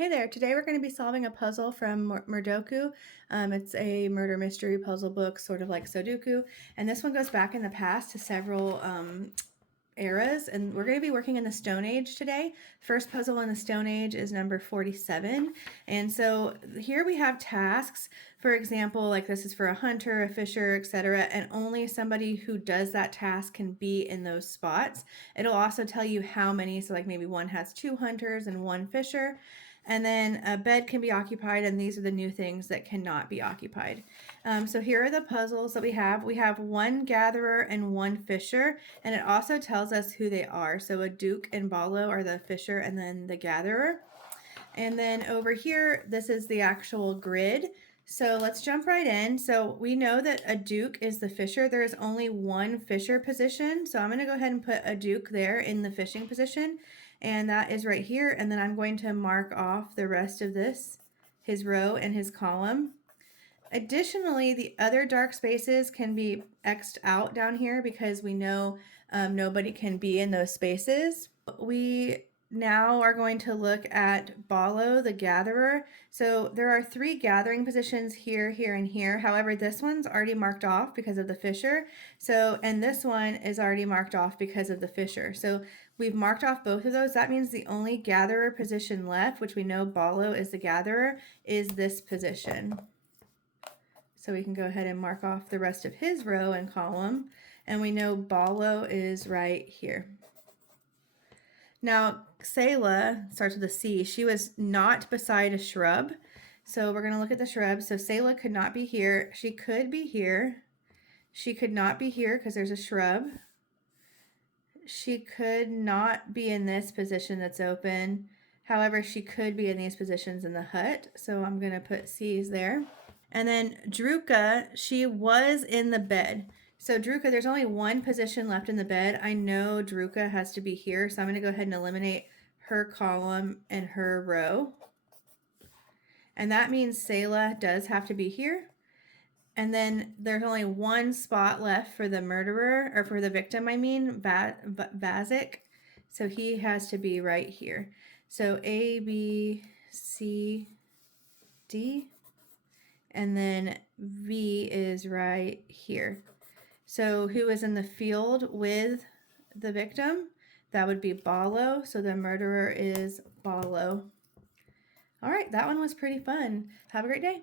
Hey there, today we're going to be solving a puzzle from Murdoku. It's a murder mystery puzzle book, sort of like Sudoku, and this one goes back in the past to several eras, and we're going to be working in the Stone Age today. First puzzle in the Stone Age is number 47, and so here we have tasks. For example, like this is for a hunter, a fisher, etc., and only somebody who does that task can be in those spots. It'll also tell you how many, so like maybe one has 2 hunters and 1 fisher. And then a bed can be occupied, and these are the new things that cannot be occupied. So here are the puzzles that we have. We have 1 gatherer and 1 fisher, and it also tells us who they are. So a duke and Ballo are the fisher and then the gatherer. And then over here, this is the actual grid. So let's jump right in. So we know that a duke is the fisher. There is only 1 fisher position. So I'm going to go ahead and put a duke there in the fishing position. And that is right here. And then I'm going to mark off the rest of this, his row and his column. Additionally, the other dark spaces can be X'd out down here because we know nobody can be in those spaces. We now are going to look at Ballo, the gatherer. So there are 3 gathering positions here, here, and here. However, this one's already marked off because of the fisher. So, and this one is already marked off because of the fisher. So we've marked off both of those. That means the only gatherer position left, which we know Ballo is the gatherer, is this position. So we can go ahead and mark off the rest of his row and column. And we know Ballo is right here. Now, Selah starts with a C. She was not beside a shrub. So we're going to look at the shrub. So Selah could not be here. She could be here. She could not be here because there's a shrub. She could not be in this position that's open. However, she could be in these positions in the hut. So I'm going to put C's there. And then Druka, she was in the bed. So Druka, there's only 1 position left in the bed. I know Druka has to be here, so I'm going to go ahead and eliminate her column and her row. And that means Selah does have to be here. And then there's only 1 spot left for the murderer, or for the victim, I mean, Vazik. So he has to be right here. So A, B, C, D. And then V is right here. So who is in the field with the victim? That would be Ballo. So the murderer is Ballo. All right, that one was pretty fun. Have a great day.